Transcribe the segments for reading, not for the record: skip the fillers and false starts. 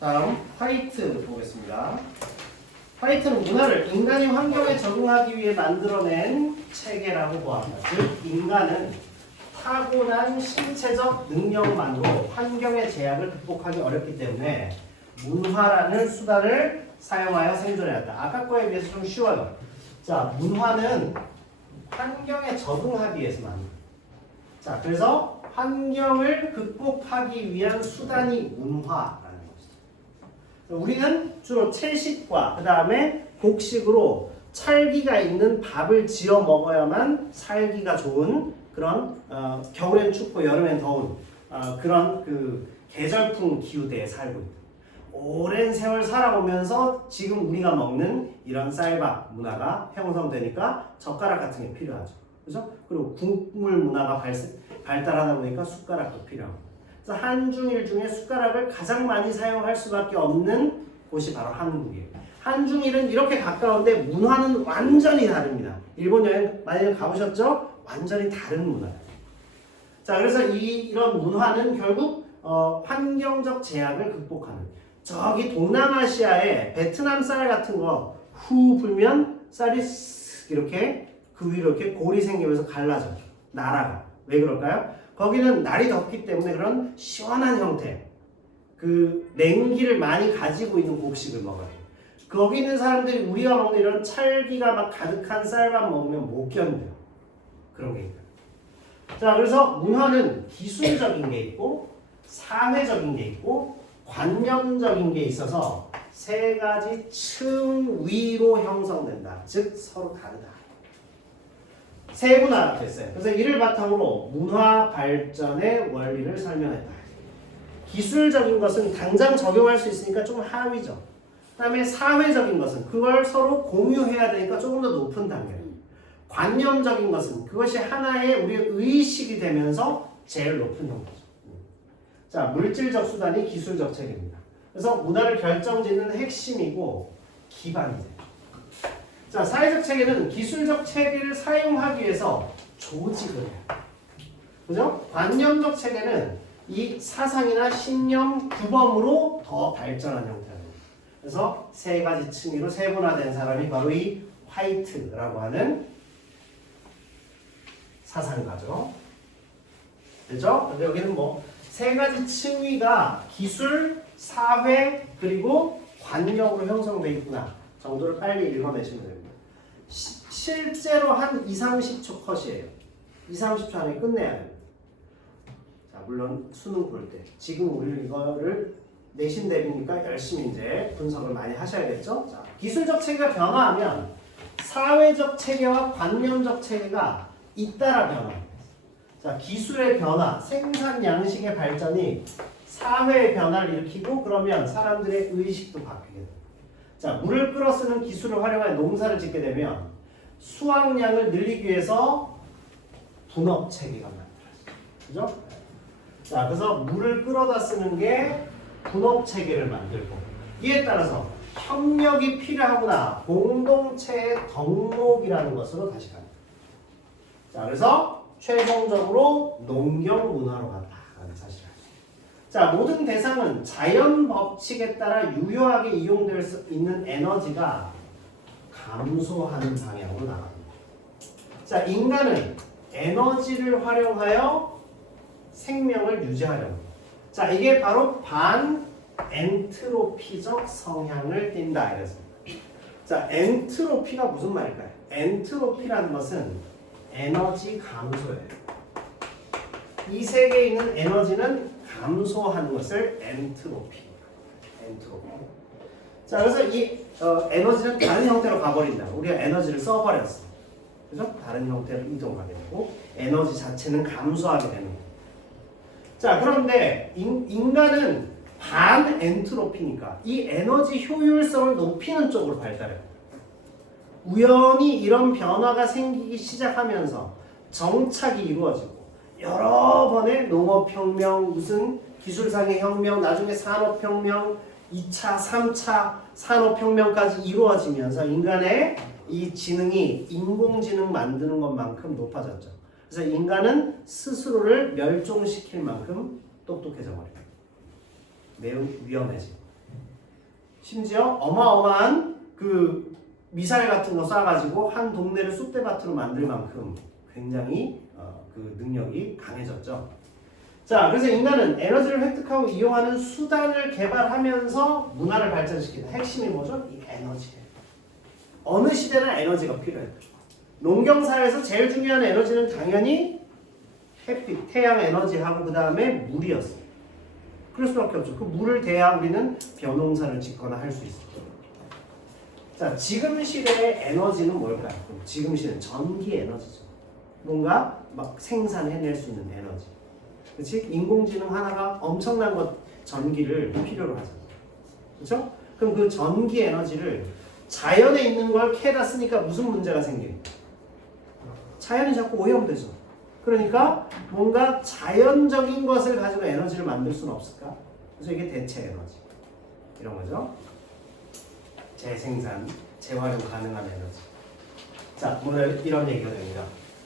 다음 화이트 보겠습니다. 화이트는 문화를 인간이 환경에 적응하기 위해 만들어낸 체계라고 보합니다. 즉 인간은 타고난 신체적 능력만으로 환경의 제약을 극복하기 어렵기 때문에 문화라는 수단을 사용하여 생존해왔다. 아까 거에 비해서 좀 쉬워요. 자, 문화는 환경에 적응하기 위해서 만듭니다. 자, 그래서 환경을 극복하기 위한 수단이 문화라는 것이죠. 우리는 주로 채식과 그 다음에 곡식으로 찰기가 있는 밥을 지어 먹어야만 살기가 좋은 그런 겨울엔 춥고 여름엔 더운 그런 그 계절풍 기후대에 살고 있다. 오랜 세월 살아오면서 지금 우리가 먹는 이런 쌀밥 문화가 형성되니까 젓가락 같은 게 필요하죠. 그죠? 그리고 국물 문화가 발달하다 보니까 숟가락도 필요하고. 그래서 한중일 중에 숟가락을 가장 많이 사용할 수밖에 없는 곳이 바로 한국이에요. 한중일은 이렇게 가까운데 문화는 완전히 다릅니다. 일본 여행 많이 가보셨죠? 완전히 다른 문화예요. 자, 그래서 이런 문화는 결국 환경적 제약을 극복하는. 저기 동남아시아의 베트남 쌀 같은 거 후 불면 쌀이 이렇게 그 위로 이렇게 골이 생기면서 갈라져요. 나라가. 왜 그럴까요? 거기는 날이 덥기 때문에 그런 시원한 형태, 그 냉기를 많이 가지고 있는 곡식을 먹어요. 거기 있는 사람들이 우리가 먹는 이런 찰기가 막 가득한 쌀밥 먹으면 못 견뎌요. 그런 게 있어요. 자, 그래서 문화는 기술적인 게 있고 사회적인 게 있고 관념적인 게 있어서 세 가지 층 위로 형성된다. 즉 서로 다르다. 세분화가 됐어요. 그래서 이를 바탕으로 문화 발전의 원리를 설명했다. 기술적인 것은 당장 적용할 수 있으니까 좀 하위죠. 그 다음에 사회적인 것은 그걸 서로 공유해야 되니까 조금 더 높은 단계예요. 관념적인 것은 그것이 하나의 우리의 의식이 되면서 제일 높은 형태죠. 자, 물질적 수단이 기술적 체계입니다. 그래서 문화를 결정짓는 핵심이고 기반이 돼요. 자, 사회적 체계는 기술적 체계를 사용하기 위해서 조직을 해요. 그죠? 관념적 체계는 이 사상이나 신념, 규범으로 더 발전한 형태입니다. 그래서 세 가지 층위로 세분화된 사람이 바로 이 화이트라고 하는 사상가죠. 그죠? 근데 여기는 뭐 세 가지 층위가 기술, 사회, 그리고 관념으로 형성되어 있구나 정도를 빨리 읽어내시면 됩니다. 실제로 한 2-30초 컷이에요. 2-30초 안에 끝내야 됩니다. 자, 물론 수능 볼 때 지금 우리는 이거를 내신 대비니까 열심히 이제 분석을 많이 하셔야겠죠. 자, 기술적 체계가 변화하면 사회적 체계와 관념적 체계가 잇따라 변화합니다. 자, 기술의 변화, 생산 양식의 발전이 사회의 변화를 일으키고 그러면 사람들의 의식도 바뀌게 됩니다. 자, 물을 끌어 쓰는 기술을 활용하여 농사를 짓게 되면 수확량을 늘리기 위해서 분업 체계가 만들어져요. 그죠? 자, 그래서 물을 끌어다 쓰는 게 분업 체계를 만들고 이에 따라서 협력이 필요하구나 공동체의 덕목이라는 것으로 다시 갑니다. 자, 그래서 최종적으로 농경 문화로 갔다라는 사실을 알죠. 자, 모든 대상은 자연 법칙에 따라 유효하게 이용될 수 있는 에너지가 감소하는 방향으로 나갑니다. 자, 인간은 에너지를 활용하여 생명을 유지하려고 합니다. 자, 이게 바로 반엔트로피적 성향을 띈다 이랬습니다. 자, 엔트로피가 무슨 말일까요? 엔트로피라는 것은 에너지 감소예요. 이 세계에 있는 에너지는 감소하는 것을 엔트로피. 자, 그래서 이 에너지는 다른 형태로 가버린다. 우리가 에너지를 써버렸어. 그죠? 다른 형태로 이동하게 되고 에너지 자체는 감소하게 되는 거예요. 자, 그런데 인간은 반엔트로피니까 이 에너지 효율성을 높이는 쪽으로 발달해요. 우연히 이런 변화가 생기기 시작하면서 정착이 이루어지고 여러 번의 농업혁명, 무슨 기술상의 혁명, 나중에 산업혁명, 2차, 3차 산업혁명까지 이루어지면서 인간의 이 지능이 인공지능 만드는 것만큼 높아졌죠. 그래서 인간은 스스로를 멸종시킬 만큼 똑똑해져 버립니다. 매우 위험해지고. 심지어 어마어마한 그 미사일 같은 거 쏴가지고 한 동네를 쑥대밭으로 만들 만큼 굉장히 그 능력이 강해졌죠. 자, 그래서 인간은 에너지를 획득하고 이용하는 수단을 개발하면서 문화를 발전시키는 핵심이 뭐죠? 이 에너지예요. 어느 시대나 에너지가 필요해요. 농경사회에서 제일 중요한 에너지는 당연히 햇빛, 태양 에너지하고 그 다음에 물이었어요. 그럴 수밖에 없죠. 그 물을 대야 우리는 벼농사를 짓거나 할 수 있어요. 자, 지금 시대의 에너지는 뭘까요? 지금 시대는 전기 에너지죠. 뭔가 막 생산해낼 수 있는 에너지. 그렇지? 인공지능 하나가 엄청난 것 전기를 필요로 하잖아요. 그렇죠? 그럼 그 전기 에너지를 자연에 있는 걸 캐다 쓰니까 무슨 문제가 생깁니까? 자연이 자꾸 오염되죠. 그러니까 뭔가 자연적인 것을 가지고 에너지를 만들 수는 없을까? 그래서 이게 대체 에너지 이런 거죠. 재생산, 재활용 가능한 에너지. 자, 오늘 이런 얘기가 됩니다.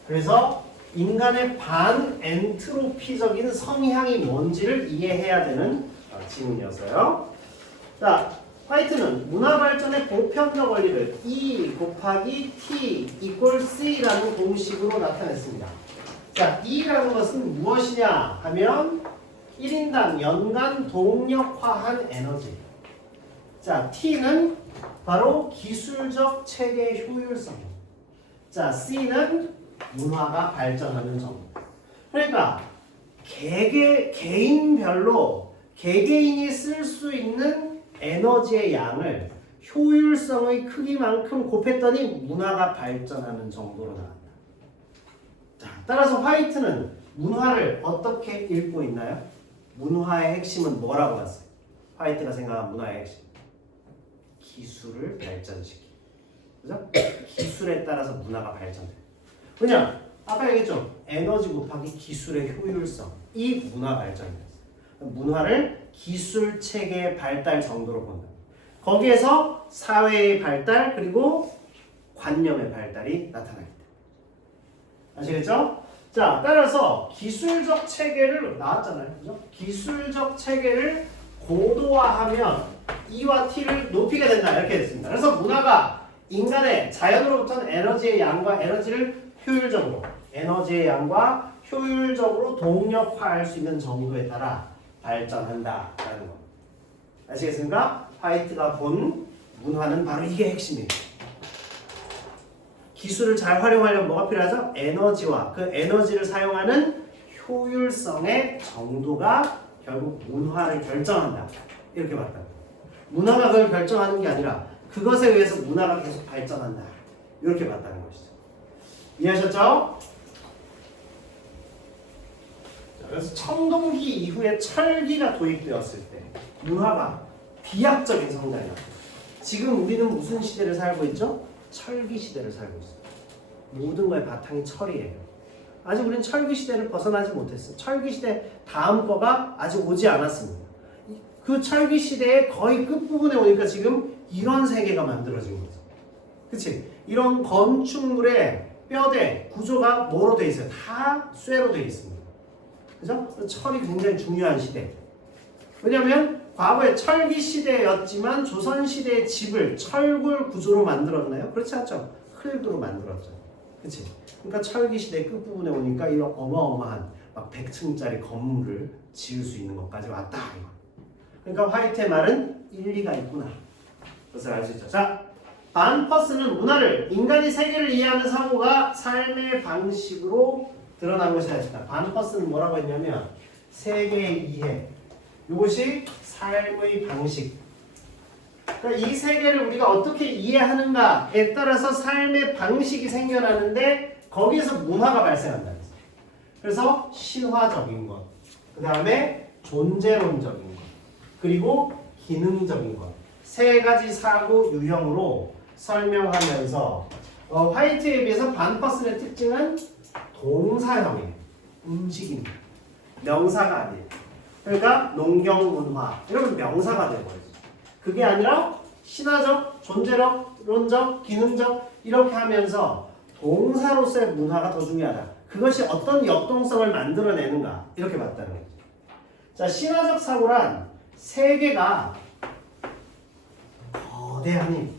그래서 인간의 반엔트로피적인 성향이 뭔지를 이해해야 되는 질문이었어요. 자, 화이트는 문화 발전의 보편적 원리를 E 곱하기 T 이퀄 C라는 공식으로 나타냈습니다. 자, E라는 것은 무엇이냐 하면 1인당 연간 동력화한 에너지. 자, T는 바로 기술적 체계 효율성. 자, C는 문화가 발전하는 정도. 그러니까 개개인별로 개개인이 쓸 수 있는 에너지의 양을 효율성의 크기만큼 곱했더니 문화가 발전하는 정도로 나간다. 자, 따라서 화이트는 문화를 어떻게 읽고 있나요? 문화의 핵심은 뭐라고 봤어요? 화이트가 생각한 문화의 핵심. 기술을 발전시키기. 그죠? 기술에 따라서 문화가 발전돼요. 왜냐? 아까 얘기했죠. 에너지 곱하기 기술의 효율성. 이 문화 발전이었어요. 문화를 기술 체계의 발달 정도로 본다. 거기에서 사회의 발달 그리고 관념의 발달이 나타납니다. 아시겠죠? 자, 따라서 기술적 체계를 나왔잖아요. 그죠? 기술적 체계를 고도화하면 E와 T를 높이게 된다. 이렇게 됐습니다. 그래서 문화가 인간의 자연으로부터는 에너지의 양과 에너지를 효율적으로 에너지의 양과 효율적으로 동력화할 수 있는 정도에 따라 발전한다라는 겁니다. 아시겠습니까? 화이트가 본 문화는 바로 이게 핵심이에요. 기술을 잘 활용하려면 뭐가 필요하죠? 에너지와 그 에너지를 사용하는 효율성의 정도가 결국 문화를 결정한다. 이렇게 봤다. 문화가 그걸 결정하는 게 아니라 그것에 의해서 문화가 계속 발전한다. 이렇게 봤다는 것이죠. 이해하셨죠? 그래서 청동기 이후에 철기가 도입되었을 때 문화가 비약적인 성장이 났어요. 지금 우리는 무슨 시대를 살고 있죠? 철기 시대를 살고 있어요. 모든 거의 바탕이 철이에요. 아직 우리는 철기 시대를 벗어나지 못했어요. 철기 시대 다음 거가 아직 오지 않았습니다. 그 철기 시대의 거의 끝부분에 오니까 지금 이런 세계가 만들어진 거죠. 그치? 이런 건축물의 뼈대, 구조가 뭐로 되어 있어요? 다 쇠로 되어 있습니다. 그죠? 철이 굉장히 중요한 시대. 왜냐하면 과거에 철기 시대였지만 조선 시대의 집을 철골 구조로 만들었나요? 그렇지 않죠. 흙으로 만들었죠. 그치? 그러니까 철기 시대 끝부분에 오니까 이런 어마어마한 막 100층짜리 건물을 지을 수 있는 것까지 왔다. 그러니까 화이트의 말은 일리가 있구나. 그것을 알 수 있죠. 자, 반 퍼스는 문화를 인간이 세계를 이해하는 사고가 삶의 방식으로 드러난 것이다 했습니다. 반 퍼스는 뭐라고 했냐면 세계의 이해. 이것이 삶의 방식. 그러니까 이 세계를 우리가 어떻게 이해하는가에 따라서 삶의 방식이 생겨나는데 거기에서 문화가 발생한다. 그래서 신화적인 것, 그 다음에 존재론적인 것, 그리고 기능적인 것. 세 가지 사고 유형으로 설명하면서 화이트에 비해서 반퍼슨의 특징은 동사형이에요. 움직입니다. 명사가 아니에요. 그러니까 농경문화 이러면 명사가 되어버리죠. 그게 아니라 신화적, 존재론적, 기능적 이렇게 하면서 동사로서의 문화가 더 중요하다. 그것이 어떤 역동성을 만들어내는가 이렇게 봤다는 거죠. 자, 신화적 사고란 세계가 거대한 힘,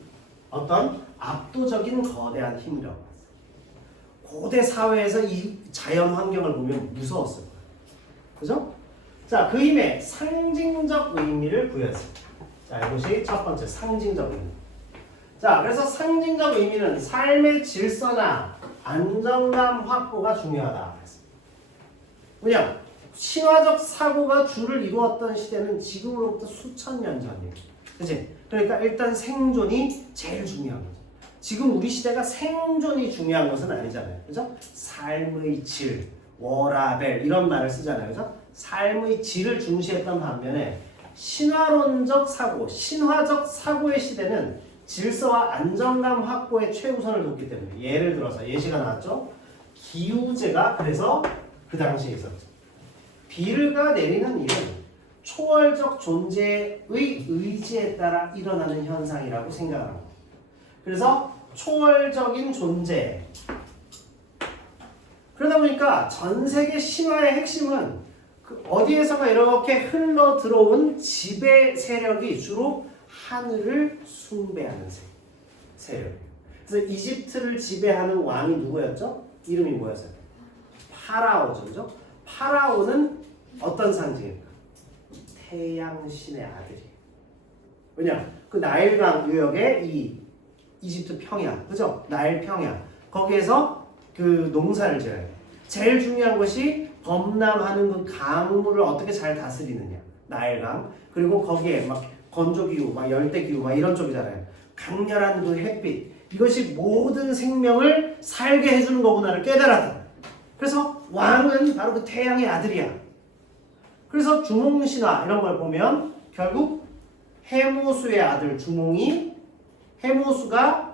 어떤 압도적인 거대한 힘이라고 봤어요. 고대 사회에서 이 자연 환경을 보면 무서웠을 거예요. 그죠? 자, 그 힘에 상징적 의미를 부여했습니다. 자, 이것이 첫 번째 상징적 의미. 자, 그래서 상징적 의미는 삶의 질서나 안정감 확보가 중요하다. 왜냐? 신화적 사고가 주를 이루었던 시대는 지금으로부터 수천 년 전이에요. 그치? 그러니까 일단 생존이 제일 중요한 거죠. 지금 우리 시대가 생존이 중요한 것은 아니잖아요. 그죠? 삶의 질, 워라벨 이런 말을 쓰잖아요. 그죠? 삶의 질을 중시했던 반면에 신화론적 사고, 신화적 사고의 시대는 질서와 안정감 확보에 최우선을 뒀기 때문에 예를 들어서 예시가 나왔죠. 기우제가 그래서 그 당시에 있었죠. 비가 내리는 일은 초월적 존재의 의지에 따라 일어나는 현상이라고 생각합니다. 그래서 초월적인 존재. 그러다 보니까 전 세계 신화의 핵심은 어디에서가 이렇게 흘러 들어온 지배 세력이 주로 하늘을 숭배하는 세력이에요. 그래서 이집트를 지배하는 왕이 누구였죠? 이름이 뭐였어요? 파라오죠. 그죠? 파라오는 어떤 상징일까? 태양신의 아들이에요. 왜냐? 그 나일강 유역의 이 이집트 평야, 그죠? 나일 평야. 거기에서 그 농사를 지어요. 제일 중요한 것이 범람하는 그 강물을 어떻게 잘 다스리느냐. 나일강. 그리고 거기에 막 건조기후, 막 열대기후, 막 이런 쪽이잖아요. 강렬한 그 햇빛. 이것이 모든 생명을 살게 해주는 거구나를 깨달았다. 그래서 왕은 바로 그 태양의 아들이야. 그래서 주몽신화 이런 걸 보면 결국 해모수의 아들 주몽이 해모수가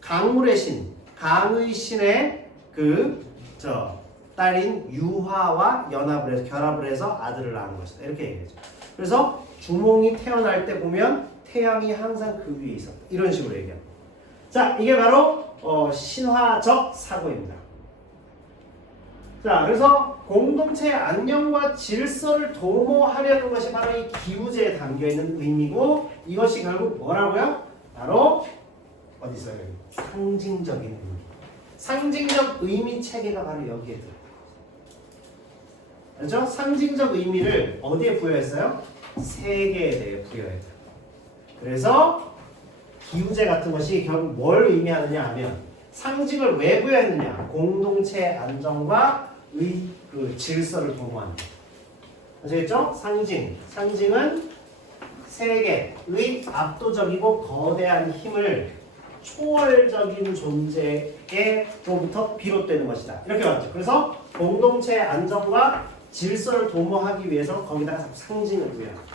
강물의 신, 강의 신의 딸인 유화와 연합을 해서 결합을 해서 아들을 낳은 것이다. 이렇게 얘기하죠. 그래서 주몽이 태어날 때 보면 태양이 항상 그 위에 있었다. 이런 식으로 얘기합니다. 자, 이게 바로 신화적 사고입니다. 자, 그래서 공동체의 안녕과 질서를 도모하려는 것이 바로 이 기우제에 담겨있는 의미고 이것이 결국 뭐라고요? 바로 어디 있어요? 상징적인 의미. 상징적 의미 체계가 바로 여기에 들어요. 그렇죠? 상징적 의미를 어디에 부여했어요? 세계에 대해 부여했다. 그래서 기우제 같은 것이 결국 뭘 의미하느냐 하면 상징을 왜 부여했느냐? 공동체의 안정과 그 질서를 도모하는 것. 아시겠죠? 상징은 세계의 압도적이고 거대한 힘을 초월적인 존재로부터 비롯되는 것이다. 이렇게 말하죠. 그래서 공동체의 안정과 질서를 도모하기 위해서 거기다가 상징을 부여합니다.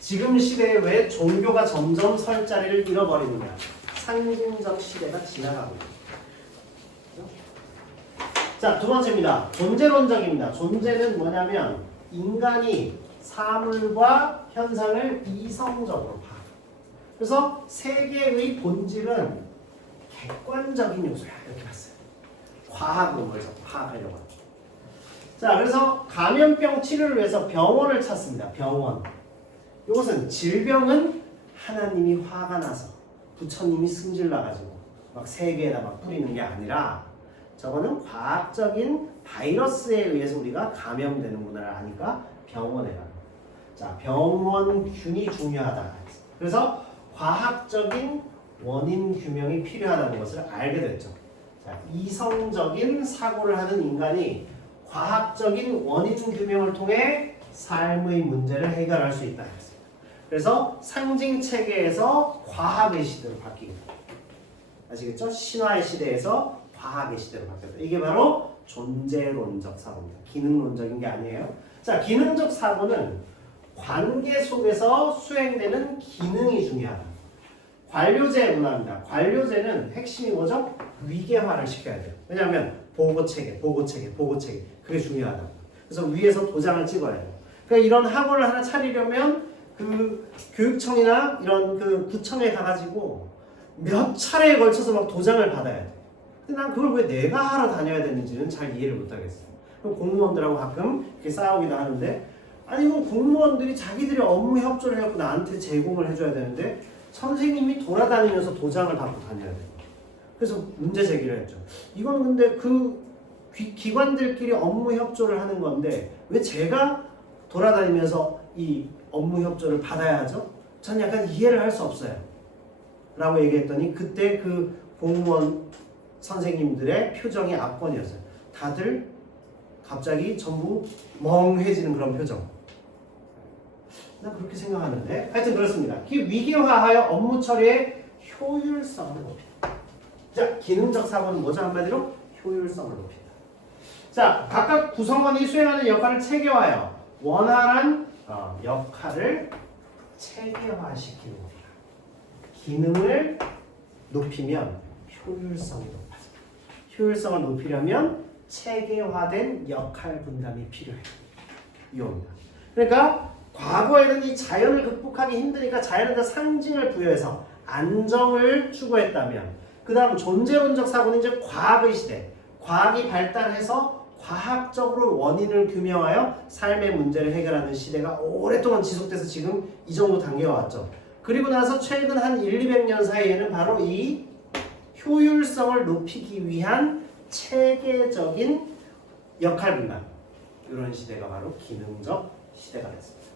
지금 시대에 왜 종교가 점점 설 자리를 잃어버리느냐? 상징적 시대가 지나가고 있습니다. 자, 두 번째입니다. 존재론적입니다. 존재는 뭐냐면 인간이 사물과 현상을 이성적으로 봐. 그래서 세계의 본질은 객관적인 요소야. 이렇게 봤어요. 과학으로 해서 파악하려고 합니다. 자, 그래서 감염병 치료를 위해서 병원을 찾습니다. 병원. 이것은 질병은 하나님이 화가 나서 부처님이 승질 나가지고 막 세계에다 막 뿌리는 게 아니라 저거는 과학적인 바이러스에 의해서 우리가 감염되는구나를 아니까 병원에 가요. 자, 병원균이 중요하다. 그래서 과학적인 원인 규명이 필요하다는 것을 알게 됐죠. 자, 이성적인 사고를 하는 인간이 과학적인 원인 규명을 통해 삶의 문제를 해결할 수 있다. 그래서 상징 체계에서 과학의 시대로 바뀌겠다. 아시겠죠? 신화의 시대에서 과학의 시대로 바뀌었다. 이게 바로 존재론적 사고입니다. 기능론적인 게 아니에요. 자, 기능적 사고는 관계 속에서 수행되는 기능이 중요하다. 관료제 문화입니다. 관료제는 핵심이 뭐죠? 위계화를 시켜야 돼요. 왜냐하면 보고체계. 그게 중요하다. 그래서 위에서 도장을 찍어야 돼요. 그러니까 이런 학원을 하나 차리려면 그 교육청이나 이런 그 구청에 가가지고 몇 차례에 걸쳐서 막 도장을 받아야 돼. 근데 난 그걸 왜 내가 하러 다녀야 되는지는 잘 이해를 못하겠어요. 그럼 공무원들하고 가끔 이렇게 싸우기도 하는데 아니 그럼 공무원들이 자기들이 업무 협조를 해갖고 나한테 제공을 해줘야 되는데 선생님이 돌아다니면서 도장을 받고 다녀야 돼요. 그래서 문제 제기를 했죠. 이건 근데 그 기관들끼리 업무 협조를 하는 건데 왜 제가 돌아다니면서 이 업무 협조를 받아야 하죠? 전 약간 이해를 할 수 없어요. 라고 얘기했더니 그때 그 공무원 선생님들의 표정이 압권이었어요. 다들 갑자기 전부 멍해지는 그런 표정. 난 그렇게 생각하는데 하여튼 그렇습니다. 위계화하여 업무 처리의 효율성을 높인다. 자, 기능적 사고는 뭐죠? 한마디로 효율성을 높인다. 자, 각각 구성원이 수행하는 역할을 체계화하여 원활한 역할을 체계화시키는 겁니다. 기능을 높이면 효율성이 높아집니다. 효율성을 높이려면 체계화된 역할 분담이 필요해요. 이겁니다. 그러니까 과거에는 이 자연을 극복하기 힘드니까 자연에다 상징을 부여해서 안정을 추구했다면 그 다음 존재론적 사고는 이제 과학의 시대. 과학이 발달해서 과학적으로 원인을 규명하여 삶의 문제를 해결하는 시대가 오랫동안 지속돼서 지금 이 정도 단계에 왔죠. 그리고 나서 최근 한 200년 사이에는 바로 이 효율성을 높이기 위한 체계적인 역할 분담, 이런 시대가 바로 기능적 시대가 됐습니다.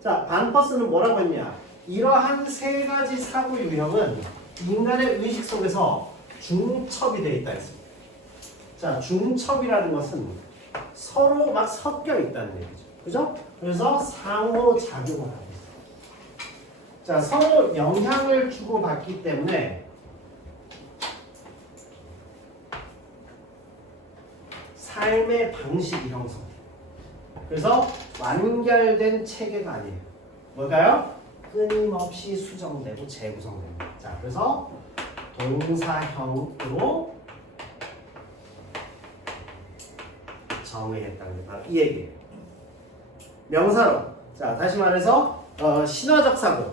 자, 반퍼스는 뭐라고 했냐? 이러한 세 가지 사고 유형은 인간의 의식 속에서 중첩이 되어 있다 했습니다. 자, 중첩이라는 것은 서로 막 섞여 있다는 얘기죠. 그죠? 그래서 상호 작용을 하고 있어요. 자, 서로 영향을 주고받기 때문에 삶의 방식이 형성돼요. 그래서 완결된 체계가 아니에요. 뭘까요? 끊임없이 수정되고 재구성됩니다. 자, 그래서 동사형으로 정의했다는 게 바로 이 얘기예요. 명사로. 자, 다시 말해서 신화적 사고,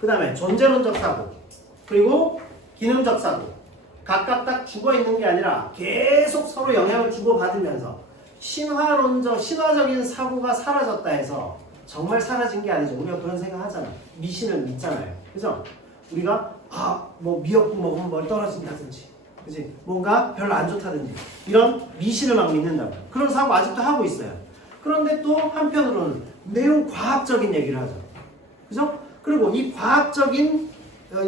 그 다음에 존재론적 사고, 그리고 기능적 사고. 각각 딱 죽어 있는 게 아니라 계속 서로 영향을 주고받으면서 신화적인 사고가 사라졌다 해서 정말 사라진 게 아니죠. 우리가 그런 생각 하잖아. 미신을 믿잖아요. 그죠? 우리가 뭐 미역국 먹으면 머리 떨어진다든지, 그지? 뭔가 별로 안 좋다든지 이런 미신을 막 믿는다. 그런 사고 아직도 하고 있어요. 그런데 또 한편으로는 매우 과학적인 얘기를 하죠. 그죠? 그리고 이 과학적인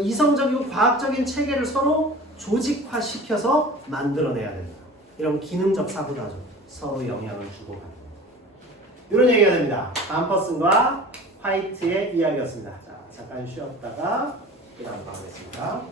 이성적이고 과학적인 체계를 서로 조직화시켜서 만들어내야 된다. 이런 기능적 사고도 하죠. 서로 영향을 주고받는 이런 얘기가 됩니다. 반퍼슨과 화이트의 이야기였습니다. 자, 잠깐 쉬었다가 그 다음 가보겠습니다.